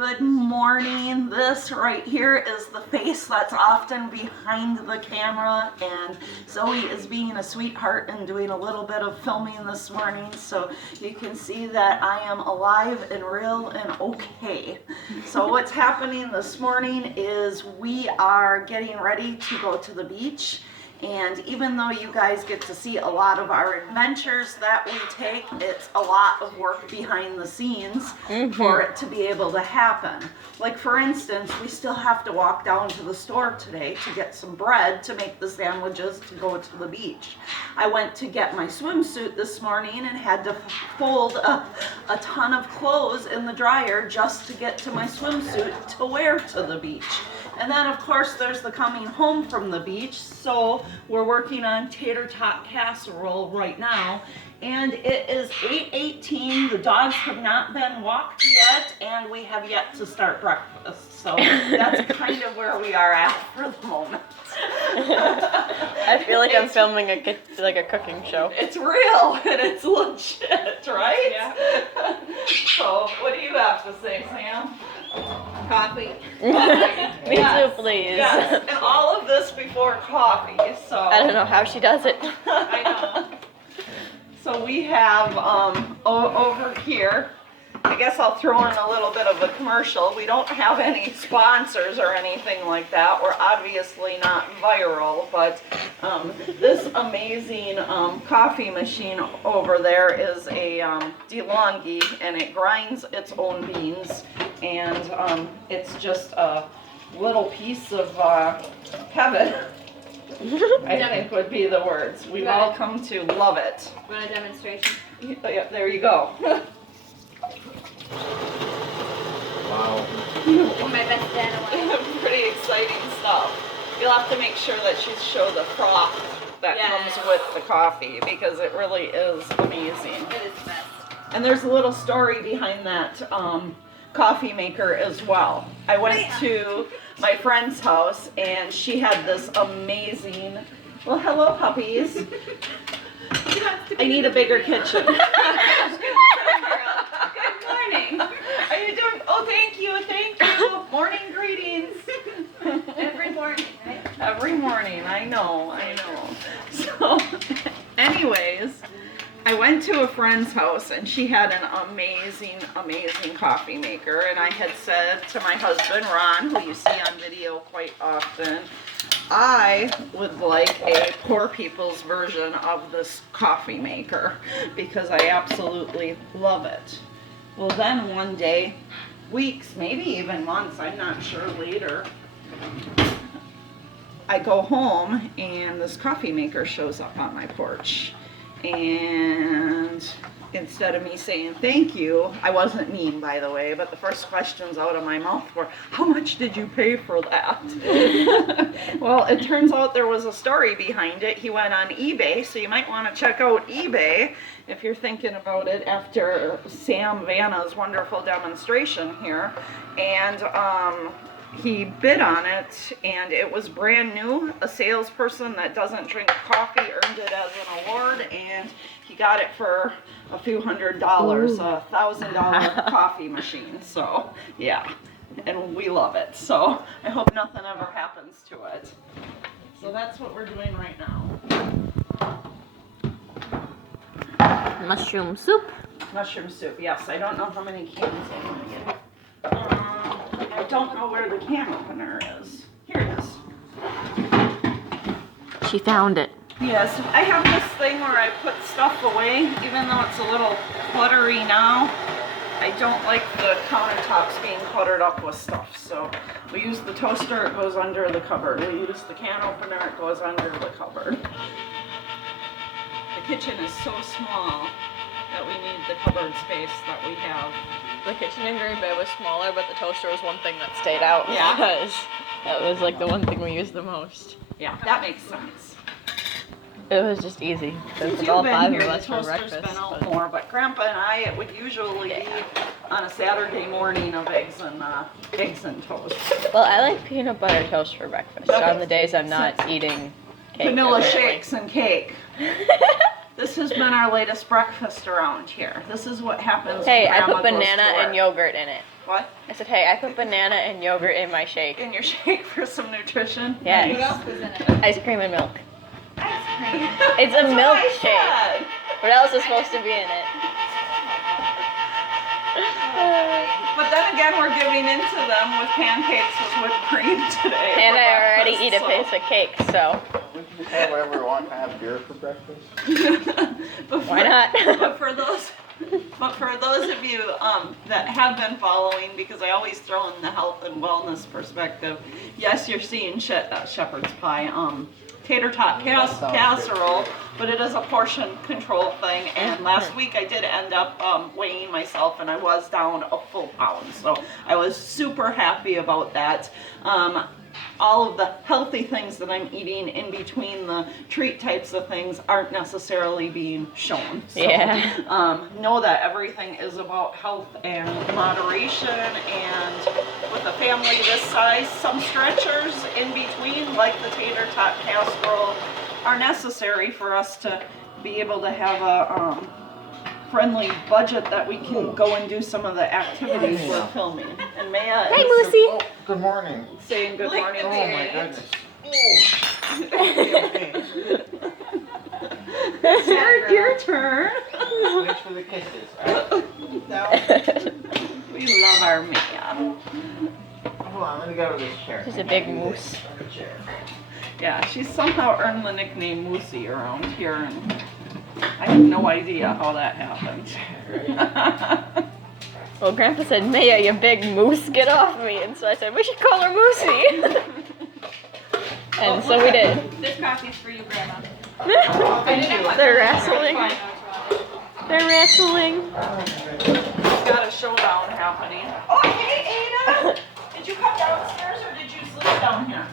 Good morning. This right here is the face that's often behind the camera, and Zoe is being a sweetheart and doing a little bit of filming this morning, so you can see that I am alive and real and okay. So what's happening this morning is we are getting ready to go to the beach. And even though you guys get to see a lot of our adventures that we take, it's a lot of work behind the scenes for it to be able to happen. Like for instance, we still have to walk down to the store today to get some bread to make the sandwiches to go to the beach. I went to get my swimsuit this morning and had to fold a ton of clothes in the dryer just to get to my swimsuit to wear to the beach. And then of course there's the coming home from the beach, so we're working on tater tot casserole right now, and it is 8:18. The dogs have not been walked yet, and we have yet to start breakfast, so that's kind of where we are at for the moment. I feel like I'm filming a cooking show. It's real and it's legit, right? Yeah. So what do you have to say, Sam? Coffee. Me too, please. Yes, and all of this before coffee, so. I don't know how she does it. I know. So we have over here, I guess I'll throw in a little bit of a commercial. We don't have any sponsors or anything like that. We're obviously not viral, but this amazing coffee machine over there is a DeLonghi, and it grinds its own beans, and it's just a little piece of heaven. I think would be the words. We've all come to love it. Want a demonstration? Yeah, there you go. Wow. My best dad alive. Pretty exciting stuff. You'll have to make sure that you show the froth that comes with the coffee, because it really is amazing. It is best. And there's a little story behind that coffee maker as well. I went to my friend's house and she had this amazing, well, hello puppies. I need a bigger kitchen. Good morning. Are you doing? Oh, thank you, thank you. Morning greetings. Every morning, right? Every morning, I know. So, anyways, I went to a friend's house and she had an amazing coffee maker, and I had said to my husband, Ron, who you see on video quite often, I would like a poor people's version of this coffee maker because I absolutely love it. Well, then one day, weeks, maybe even months, I'm not sure, later, I go home and this coffee maker shows up on my porch. And instead of me saying thank you, I wasn't mean, by the way, but the first questions out of my mouth were, how much did you pay for that? Well, it turns out there was a story behind it. He went on eBay, so you might want to check out eBay if you're thinking about it after Sam Vanna's wonderful demonstration here. And he bid on it, and it was brand new. A salesperson that doesn't drink coffee earned it as an award, and he got it for a few $100, a $1,000 coffee machine. So yeah, and we love it. So I hope nothing ever happens to it. So that's what we're doing right now. Mushroom soup. Mushroom soup, yes. I don't know how many cans I'm gonna get. I don't know where the can opener is. Here it is. She found it. Yes, I have this thing where I put stuff away, even though it's a little cluttery now. I don't like the countertops being cluttered up with stuff, so we use the toaster, it goes under the cupboard. We use the can opener, it goes under the cupboard. The kitchen is so small that we need the cupboard space that we have. The kitchen in Green Bay was smaller, but the toaster was one thing that stayed out. Yeah. Because that was like the one thing we used the most. Yeah, that makes sense. It was just easy. Since Because you've all been five here, of the us for toaster's breakfast. been out but- more, but Grandpa and I, it would usually be on a Saturday morning of eggs and toast. Well, I like peanut butter toast for breakfast. Okay. On the days I'm not eating cake. Vanilla apparently. shakes and cake. This has been our latest breakfast around here. This is what happens Hey, when I Grandma put goes banana to and work. yogurt in it. What? I said, hey, I put banana and yogurt in my shake. In your shake for some nutrition? Yes. What else was in it? Ice cream and milk. Ice cream. It's a That's what I milkshake. said. What else is supposed to be in it? But then again, we're giving into them with pancakes with whipped cream today. And for I already breakfast, eat a piece of cake, so We can just have whatever we want. Can I have beer for breakfast? why not? But for those of you that have been following, because I always throw in the health and wellness perspective, yes, you're seeing shepherd's pie, tater tot That sounds casserole, but it is a portion control thing. And last week I did end up weighing myself, and I was down a full pound, so I was super happy about that. All of the healthy things that I'm eating in between the treat types of things aren't necessarily being shown. So, Yeah. know that everything is about health and moderation, and with a family this size, some stretchers in between, like the tater tot casserole, are necessary for us to be able to have a friendly budget that we can go and do some of the activities we're filming. And Maya Hey, is Moosey. Oh, good morning. saying good morning. Oh to my you. goodness. It's your turn. Thanks for the kisses. We love our Maya. Hold on, let me go to this chair. She's a big moose. Yeah, she's somehow earned the nickname Moosey around here, and I have no idea how that happened. Well, Grandpa said, Maya, you big moose, get off me. And so I said, we should call her Moosey. And so we did. This coffee's for you, Grandma. They're wrestling. They're wrestling. We've got a showdown happening. Oh, hey, Ada! Did you come downstairs or did you sleep down here?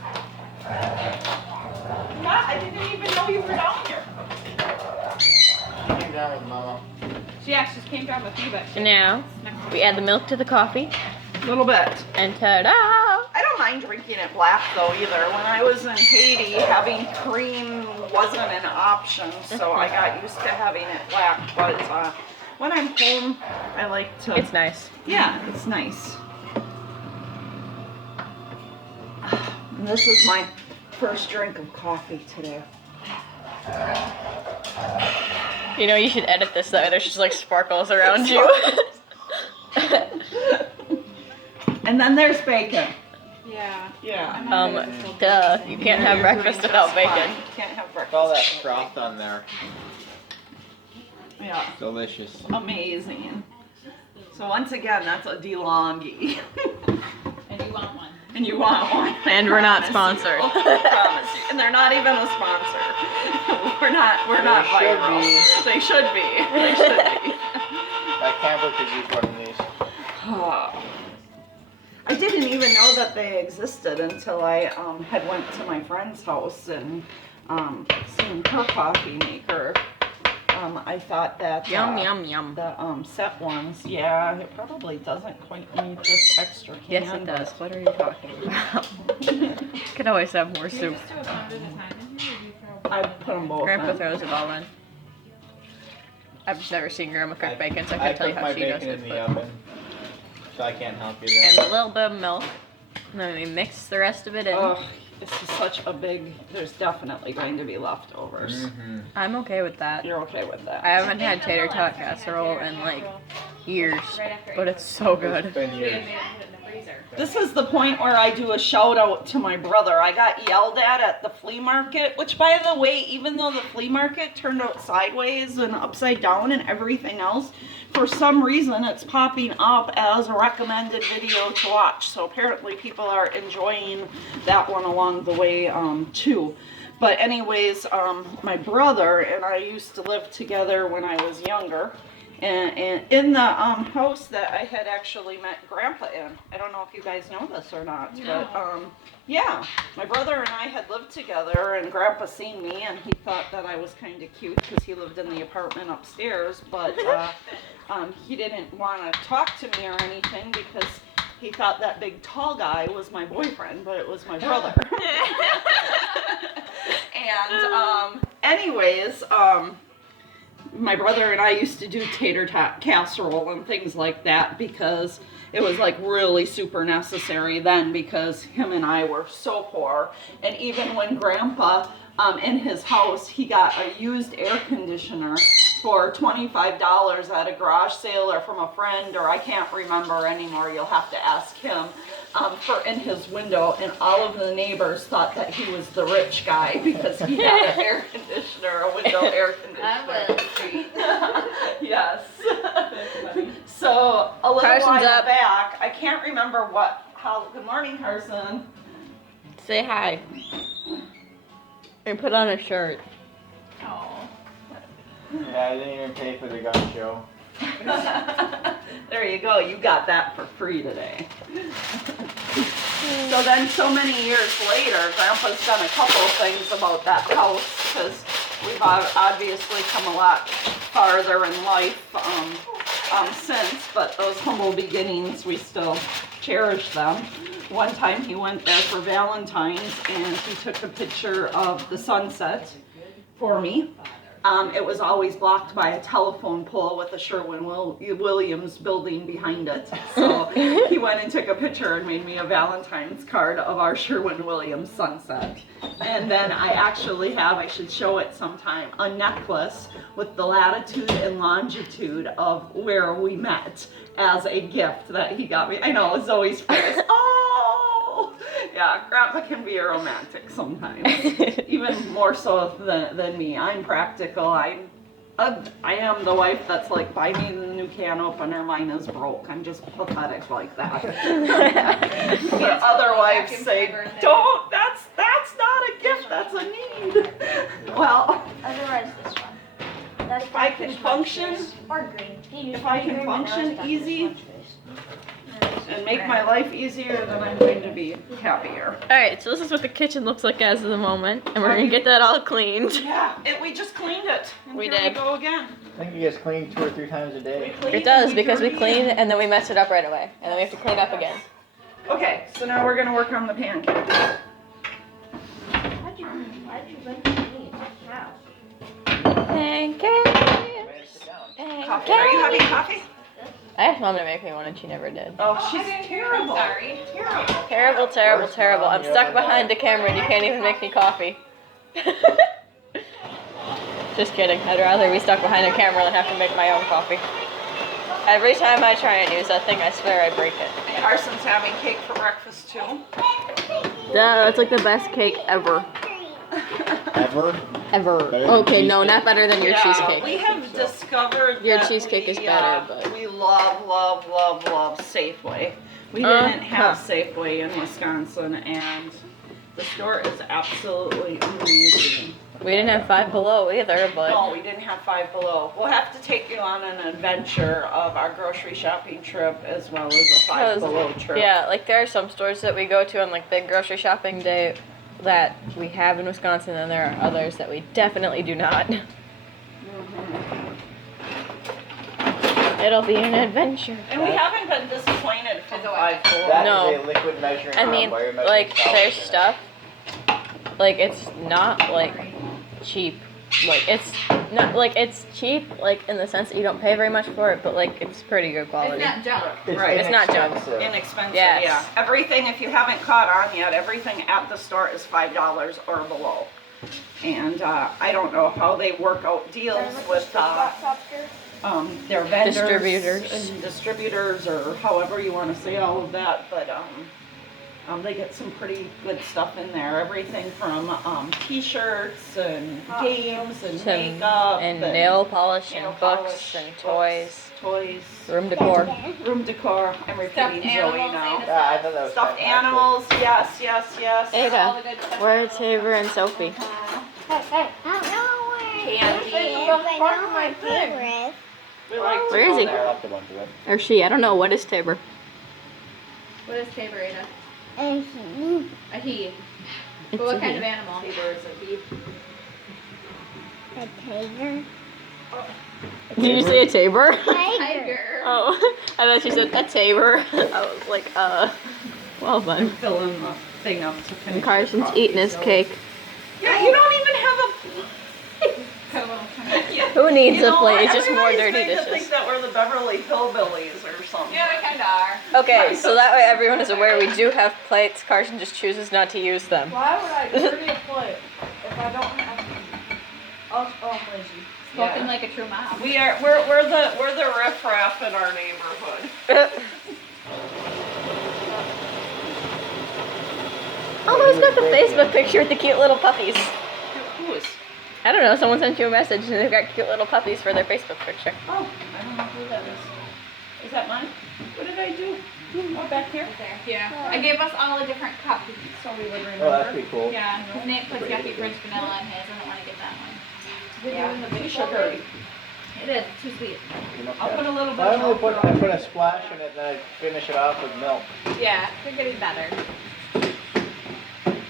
Not, I didn't even know you were down here. Came down with Mama. She actually came down with you, but And now we add the milk to the coffee. A little bit. And ta-da! I don't mind drinking it black though either. When I was in Haiti, having cream wasn't an option, so I got used to having it black. But when I'm home, I like to. It's nice. Yeah, it's nice. And this is my first drink of coffee today. You know, you should edit this so there's just like sparkles around you. And then there's bacon. yeah. Yeah. Duh. You can't have breakfast without bacon. Can't have breakfast. All that without froth on there. bacon. Yeah. Delicious. Amazing. So once again, that's a DeLonghi. And you want one. And you want one. And we're not Promise you. sponsored. Promise you. And they're not even a sponsor. We're not They should viral. be. They should be. They should be. That camper could use one of these. I didn't even know that they existed until I had went to my friend's house and seen her coffee maker. I thought that Yum, yum, yum. the set ones, yeah, it probably doesn't quite need this extra can. Yes, it does. What are you talking about? Could always have more Do you soup. just do a pound at a time in here, or do you throw? I put them both Grandpa in. throws it all in. I've just never seen Grandma cook bacon, so I I can't tell you put how my she does bacon it. in the But... oven, so I can't help you And there. a little bit of milk. And then we mix the rest of it in. Oh, this is such a big, there's definitely going to be leftovers. Mm-hmm. I'm okay with that. You're okay with that? I haven't had tater tot casserole in like years, but it's so It's good. been We years. had made it put it in the freezer. This is the point where I do a shout out to my brother. I got yelled at the flea market, which by the way, even though the flea market turned out sideways and upside down and everything else, for some reason it's popping up as a recommended video to watch. So apparently people are enjoying that one along the way too. But anyways, my brother and I used to live together when I was younger. And in the house that I had actually met Grandpa in. I don't know if you guys know this or not, but yeah, my brother and I had lived together, and Grandpa seen me, and he thought that I was kind of cute because he lived in the apartment upstairs, but he didn't want to talk to me or anything because he thought that big tall guy was my boyfriend, but it was my brother. And anyways, my brother and I used to do tater tot casserole and things like that because it was like really super necessary then because him and I were so poor. And even when Grandpa, in his house, he got a used air conditioner for $25 at a garage sale or from a friend, or I can't remember anymore, you'll have to ask him, for in his window, and all of the neighbors thought that he was the rich guy because he had an air conditioner, a window air conditioner. Yes. So a little Carson's while up. back, I can't remember good morning, Carson. Say hi. And put on a shirt. Oh. Yeah, I didn't even pay for the gun show. There you go, you got that for free today. So then so many years later, Grandpa's done a couple of things about that house because we've obviously come a lot farther in life since, but those humble beginnings, we still cherish them. One time he went there for Valentine's and he took a picture of the sunset for me. It was always blocked by a telephone pole with a Sherwin-Williams building behind it. So he went and took a picture and made me a Valentine's card of our Sherwin-Williams sunset. And then I actually have, I should show it sometime, a necklace with the latitude and longitude of where we met as a gift that he got me. I know, Zoe's face. Oh! Yeah, Grandpa can be a romantic sometimes. Even more so than me. I'm practical. I am the wife that's like, buy me the new can opener, mine is broke. I'm just pathetic like that. But other wives say, don't, that's not a gift, that's a need. Well, Otherwise, this one. That's if I can function, or green. if I can function easy and make my life easier, then I'm going to be happier. Alright, so this is what the kitchen looks like as of the moment, and we're gonna get that all cleaned. Yeah, we just cleaned it. And We here did. we go again. I think you guys clean 2 or 3 times a day. It does, because we clean and then we mess it up right away. And then we have to clean up again. Okay, so now we're gonna work on the pancakes. Why'd you like to eat? How? Pancakes! Ready to sit down. Coffee, are you having coffee? I asked Mom to make me one and she never did. Oh, she's terrible. Sorry. Terrible. Terrible, terrible, terrible. I'm stuck behind the camera and you can't even make me coffee. Just kidding. I'd rather be stuck behind a camera than have to make my own coffee. Every time I try and use that thing, I swear I break it. Carson's having cake for breakfast too. That's like the best cake ever. Ever? Ever. Better than Okay, no, cheesecake? not better than your Yeah, cheesecake. we have discovered Your that cheesecake is we, better, but- we love Safeway. We didn't have Safeway in Wisconsin, and the store is absolutely amazing. We didn't have Five Below either, but No, we didn't have Five Below. We'll have to take you on an adventure of our grocery shopping trip as well as a Five Below trip. yeah, like there are some stores that we go to on like big grocery shopping day that we have in Wisconsin, and there are others that we definitely do not. It'll be an adventure. And we haven't been disappointed from As a Five Below. That No. is a liquid measuring I rod. mean, Why are you measuring like solids there's in it? stuff, like it's not like cheap. Like it's not like it's cheap, like in the sense that you don't pay very much for it, but like it's pretty good quality. It's not junk. Right, it's not junk. inexpensive. Inexpensive, Yes. yeah. Everything, if you haven't caught on yet, everything at the store is $5 or below. And I don't know how they work out deals with their vendors and distributors, or however you want to say all of that. But they get some pretty good stuff in there. Everything from T-shirts and games and makeup and nail polish and nail books polish, and books, toys, room decor. room decor. I'm repeating Zoe animals, now. Ada. Yeah, I thought that was Stuffed fantastic. animals, yes, yes, yes. All Ada, the good stuff. where's Tabor and Sophie? Candy. We like to Where is go he? I there. left a bunch of it. Or she? I don't know. What is Tabor? What is Tabor, Ada? And A he. But It's what a kind he. of animal? Tabor is a he. a tiger. Did you say a Tabor? Tiger. Oh, I thought you said a Tabor. I was like, well I'm then. filling the thing up to finish. And Carson's the coffee, eating his so- cake. Yeah, you don't even have a. Cut a little tiny. Yeah. Who needs You a know plate? what? It's just more Everybody's dirty made to dishes. think that we're the Beverly Hillbillies or something. Yeah, we kinda are. Okay, so that way everyone is aware we do have plates. Carson just chooses not to use them. Why would I dirty a plate if I don't have to? Oh, I'm lazy. Spoken Yeah. like a true mom. We're the riffraff in our neighborhood. Oh, who's got the Facebook picture with the cute little puppies? Who is? I don't know, someone sent you a message and they've got cute little puppies for their Facebook picture. Oh, I don't know who that is. Is that mine? What did I do? Oh, back here? Yeah. I gave us all a different cup. So we would remember. Oh, that's pretty cool. Yeah, because Nate puts yucky French vanilla in his. I don't want to get that one. Yeah, too sugary. It is too sweet. I'll put a little bit I of only milk. put a splash in it, then I finish it off with milk. Yeah, they're getting better.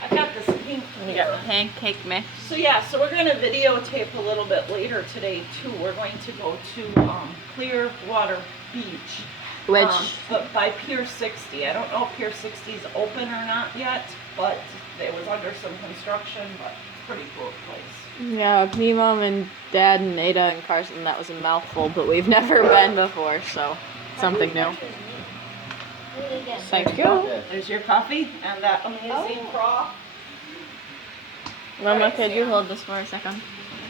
I've got this pink. We got pancake mix. So yeah, so we're gonna videotape a little bit later today too. We're going to go to Clearwater Beach. Which, But by Pier 60. I don't know if Pier 60 is open or not yet, but it was under some construction, but pretty cool place. yeah, me, mom, and dad, and Ada, and Carson, that was a mouthful, but we've never been before, so something new. Thank you. There's your coffee and that amazing froth. Mama, could you hold this for a second?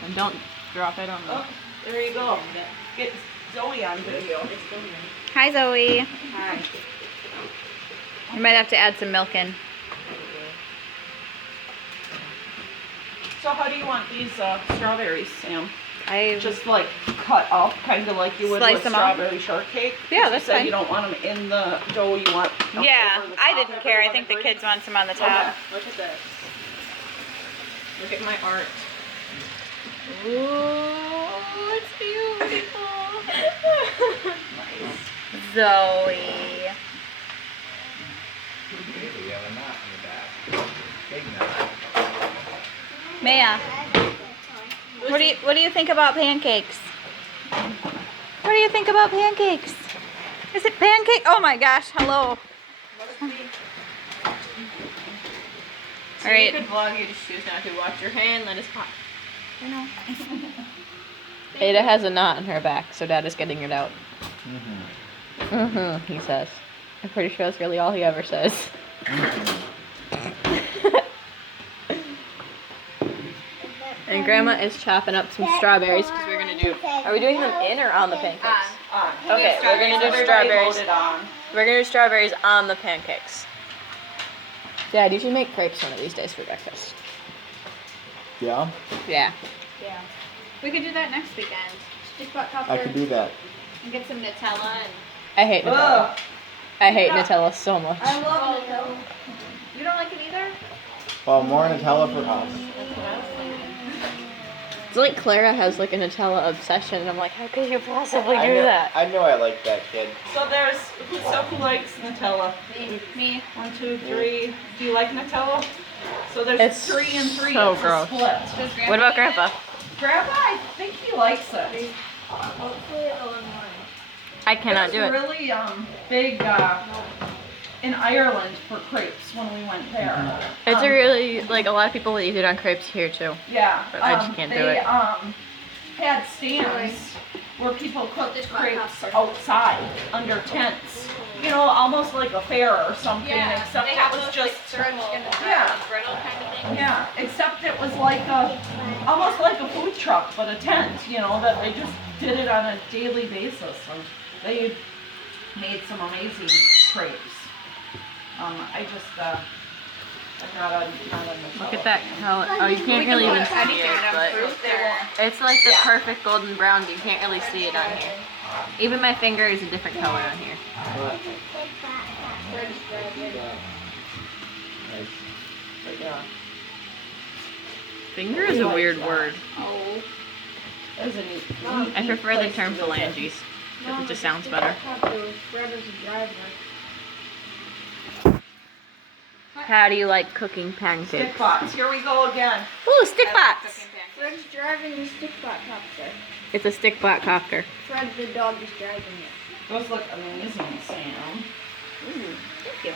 And don't drop it on the... Oh, there you go. Get Zoe on video. Hi, Zoe. Hi. You might have to add some milk in. So how do you want these strawberries, Sam? I Just like cut up, kind of like you would Slice with them up? strawberry shortcake? Yeah, You that's said fine. you don't want them in the dough, you want them Yeah, over the I top. didn't care. I Everyone think the agrees? kids want some on the Okay, top. look at this. Look at my art. Ooh, it's beautiful. Nice. Zoe. We have a knot in the back. Big knot. Maya, what do you think about pancakes? What do you think about pancakes? Is it pancake? Oh my gosh, hello. So All right. you could vlog, you just choose not to. Watch your hand, let us pop. I know. Ada has a knot in her back, so Dad is getting it out. He says. I'm pretty sure that's really all he ever says. And Grandma is chopping up some strawberries because we're gonna do. Are we doing them in or on the pancakes? Okay, we're gonna do Everybody strawberries. voted on. We're gonna do strawberries on the pancakes. Dad, you should make crepes one of these days for breakfast. Yeah, Yeah. Yeah. We could do that next weekend. Stick butt I could do that. and get some Nutella and. I hate Nutella. Ugh. I hate Nutella so much. I love Nutella. You don't like it either? Well, more Nutella for us. It's like Clara has like a Nutella obsession, and I'm like, how could you possibly do that? I know I like that kid. So there's, who likes Nutella? Me. 1, 2, 3. Do you like Nutella? So there's It's 3 and 3. so It's a gross. split. Does Grandpa What about eat Grandpa? it? Grandpa, I think he likes it. Hopefully it'll annoy. I cannot do it. really big in Ireland for crepes when we went there. It's a really, like, a lot of people eat it on crepes here too. Yeah. But I just can't do they, it. had stands where people cooked crepes outside under tents. You know, almost like a fair or something, except they it have was those just brittle, Yeah. brittle kind of thing. yeah, except it was like almost like a food truck, but a tent. You know, that they just did it on a daily basis. And they made some amazing crepes. I just I'm not a Look at that color. Oh, you can't really even see it, but it's like the perfect golden brown. You can't really see it on here. Even my finger is a different color on here. But yeah, Finger is a weird word. it was a neat. I prefer the term phalanges. It just sounds better. How do you like cooking Stick pancakes? box. Here we go again. Ooh, stick box! Fred's driving the stick bot copter. It's a stick bot copter. Fred the dog is driving it. Those look amazing, Sam. Thank you.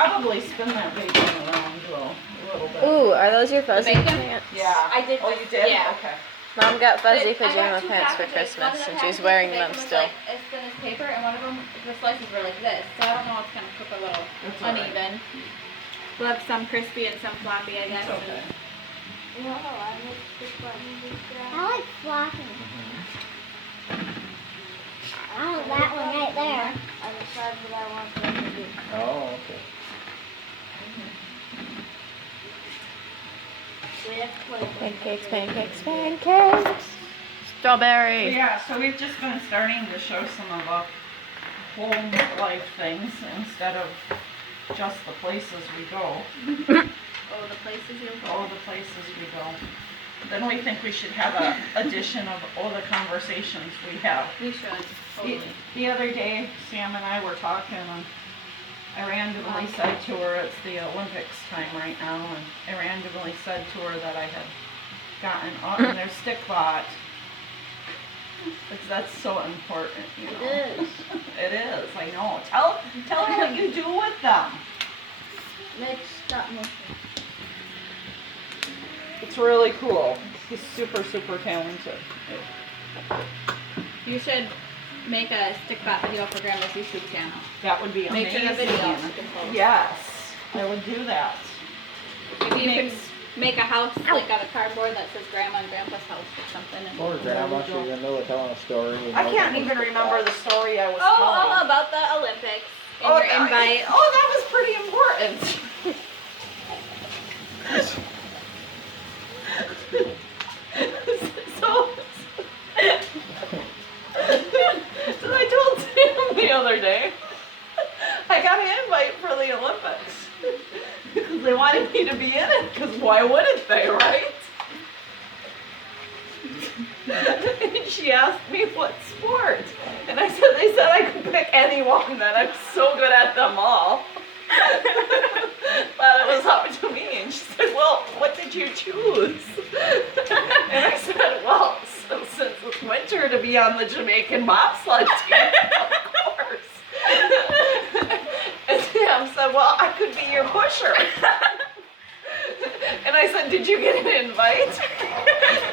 probably spin that bacon around though, a little bit. Ooh, are those your fuzzy bacon? pants? Yeah. I did. Oh, you did? Yeah. Okay. Mom got fuzzy I got pajama 2 pants for packages. One Christmas of the and she's packages, wearing the them bacon was, still. like, as thin as paper, and one of them, the slices were like this. So I don't know what's gonna cook a little That's all right. uneven. We'll have some crispy and some floppy, I guess. It's okay. I like floppy. I want that one right there. I decided what I want them to do. Oh, okay. Pancakes, pancakes, pancakes. Strawberry. Yeah, so we've just been starting to show some of the home life things instead of just the places we go. Oh, the places you'll go. All the places we go. Then we think we should have a edition of all the conversations we have. We should, The, totally. the other day, Sam and I were talking, and I randomly said to her, it's the Olympics time right now, and I randomly said to her that I had gotten on their stick bot. Because that's so important, you know. It is. It is, I know. Tell her what you do with them. Make stop motion. It's really cool. He's super, super talented. You should make a stick-bot video for Grandma's YouTube channel. That would be Make amazing. it a video you can post. Yes, I would do that. Maybe you can Makes- make a house like out of cardboard that says Grandma and Grandpa's house or something. And Or grandma, she's in the middle of telling a story. and I can't nobody even knows remember about the story I was Oh, telling. about the Olympics and your invite. Oh, that was pretty important. so I told Sam the other day, I got an invite for the Olympics. Because they wanted me to be in it, because why wouldn't they, right? And she asked me what sport. And I said, they said I could pick anyone, that I'm so good at them all. But it was up to me. And she said, well, what did you choose? And I said, well, so since it's winter, to be on the Jamaican bobsled team, of course. And Sam said, well, I could be your pusher. And I said, did you get an invite?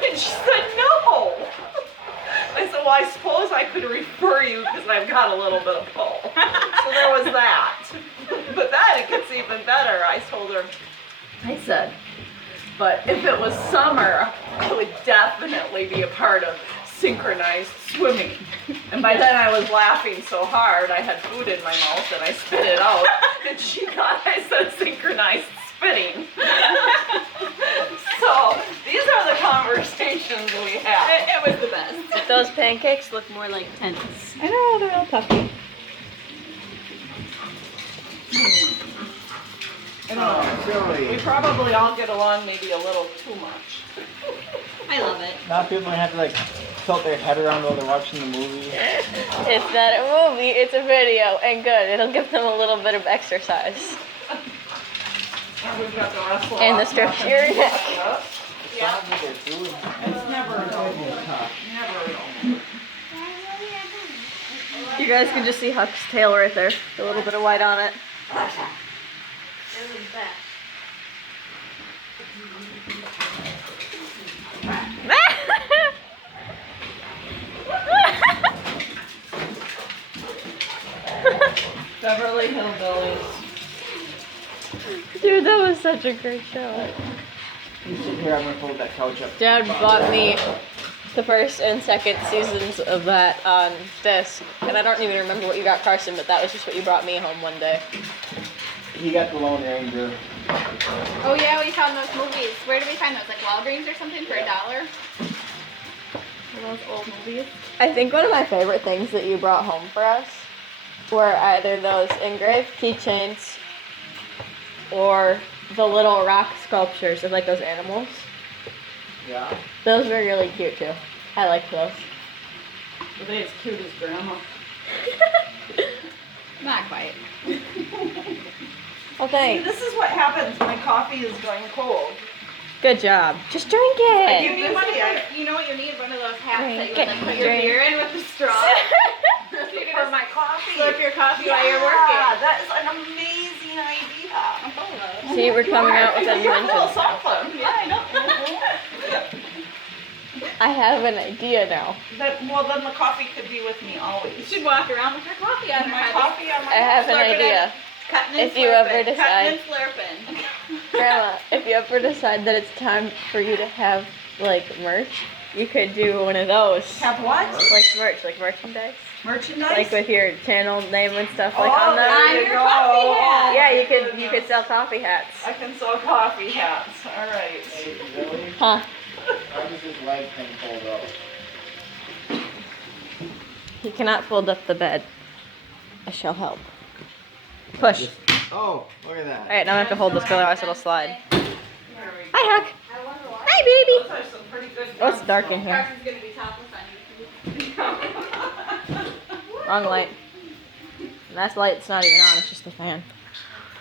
And she said, no. I said, well, I suppose I could refer you because I've got a little bit of pull. So there was that. But then it gets even better. I told her, I said, but if it was summer, I would definitely be a part of synchronized swimming. And by then I was laughing so hard, I had food in my mouth and I spit it out. And she thought I said synchronized spitting. So these are the conversations we have. It was the best. Those pancakes look more like tents. I know, they're all puffy. Oh, We silly. probably all get along maybe a little too much. I love it. Now people have to like tilt their head around while they're watching the movie. It's not a movie, it's a video, and good. It'll give them a little bit of exercise. And we've got the wrestle And the off stretch nothing your behind neck. us. Sounds like they're doing- It's never Never You guys can just see Huck's tail right there. A little bit of white on it. It was best. Beverly Hillbillies. Dude, that was such a great show. You sit here, I'm gonna fold that couch up. Dad bought me the first and second seasons of that on disc, and I don't even remember what you got Carson, but that was just what you brought me home one day. He got the Lone Ranger. Oh yeah, we found those movies. Where did we find those? Like Walgreens or something for $1? Those old movies. I think one of my favorite things that you brought home for us were either those engraved keychains or the little rock sculptures of like those animals. Yeah. Those were really cute too. I liked those. Are they as cute as Grandma? Not quite. Well, See, thanks. this is what happens when coffee is going cold. Good job. Just drink You it. need one of those, you know what you need? One of those hats that you would like put your Drink. beer in with the straw. For my coffee. Slurp your coffee Yeah, while you're working. that is an amazing idea. See, we're coming out with You're full of inventions. something. Yeah, I know. I have an idea now. Well, then the coffee could be with me always. You should walk around with your coffee on your My head. coffee on my I have an Slurp it idea. Cutting and If you ever slurping. decide- Cutting and slurping. Grandma, if you ever decide that it's time for you to have like merch, you could do one of those. Have what? Like merch, like merchandise. Merchandise? Like with your channel name and stuff. Like Oh, on the. there you your go. coffee hat. Yeah, you could sell coffee hats. I can sell coffee hats. All right. Hey, Billy, Huh? how does this leg thing fold up? He cannot fold up the bed. I shall help. Push. Oh, look at that. Alright, now I have to hold this because otherwise it'll slide. There we Hi, Huck. I wonder why. Hi, baby. Those are some pretty good Oh, it's dark in here. Carson's gonna be topless on YouTube. Wrong light. And that's light's not even on, it's just the fan.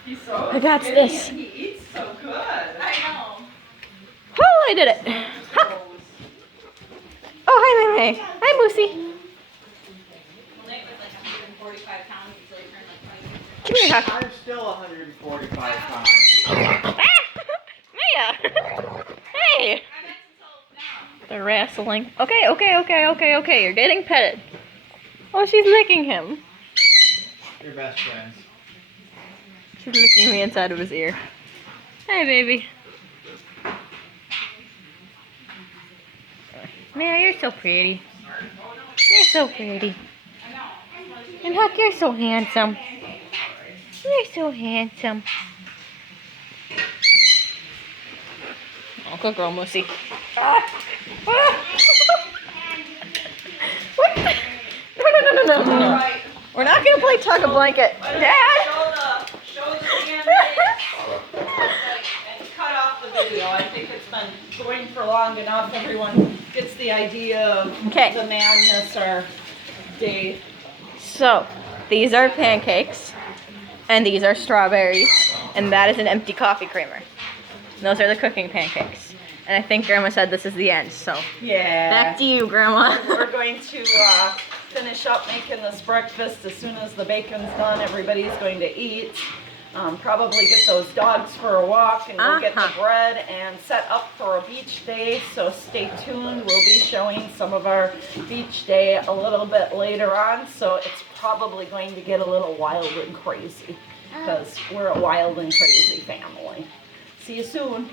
He's so I got skinny this. and he eats so good. I know. Oh, I did it. Huck. Oh, hi, May. Hi, Moosey. Well, Nate was like 145 pounds, so he turned like 20. Come here, Huck. I'm still 145 pounds. Ah! Maya! Hey! I meant until now. They're wrestling. Okay. You're getting petted. Oh, she's licking him. You're best friends. She's licking the inside of his ear. Hey, baby. Maya, you're so pretty. You're so pretty. And Huck, you're so handsome. You're so handsome. Oh, good girl, Moosey. Ah! Ah! What the? No. All right. We're not gonna play tug a blanket. Dad! Show the Band-Aids and cut off the video. I think it's been going for long enough. Everyone gets the idea of Okay. the madness our day. So, these are pancakes, and these are strawberries, and that is an empty coffee creamer. And those are the cooking pancakes. And I think Grandma said this is the end, so Yeah. back to you, Grandma. We're going to finish up making this breakfast as soon as the bacon's done. Everybody's going to eat. Probably get those dogs for a walk and go get the bread and set up for a beach day. So stay tuned. We'll be showing some of our beach day a little bit later on. So it's probably going to get a little wild and crazy because we're a wild and crazy family. See you soon.